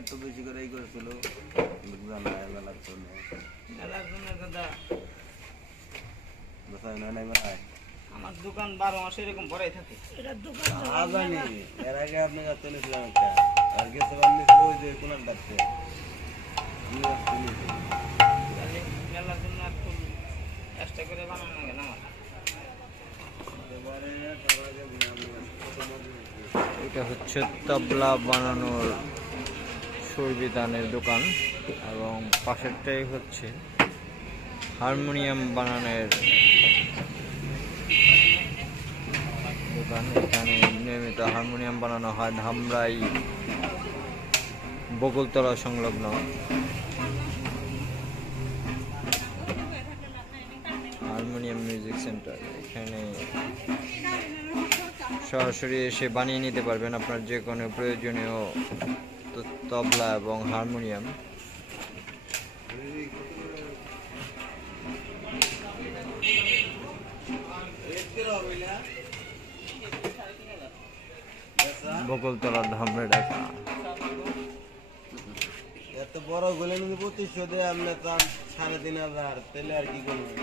একটু বেশি করেই করেছিল, জানা মেলার জন্য দাদা বেচাই নয় নাই ভাই। আমার দোকান 12 মাস এরকম ভরাই থাকে। এটা দোকান জানি এর আগে আপনি কাছে নিয়েছিলাম একটা, আর গেছে বানিয়েছিল ওই যে কোনার ডাকতে মেলার জন্য একটু চেষ্টা করে বানানো লাগে না আমার। এটা হচ্ছে তবলা বানানোর সুরবিধানের দোকান এবং পাশেরটাই হচ্ছে হারমোনিয়াম বানানোর দোকান। এখানে নিয়মিত হারমোনিয়াম বানানো হয় ধামরাই বকুলতলা সংলগ্ন। হারমোনিয়াম মিউজিক সেন্টার, এখানে সরাসরি এসে বানিয়ে নিতে পারবেন আপনার যে কোনো প্রয়োজনীয় তবলা এবং হারমোনিয়াম। বকুলতলার ধামরে ঢাকা। এত বড় গুলো 2500 দিয়ে আপনি চান 3500, তাহলে আর কি করবেন?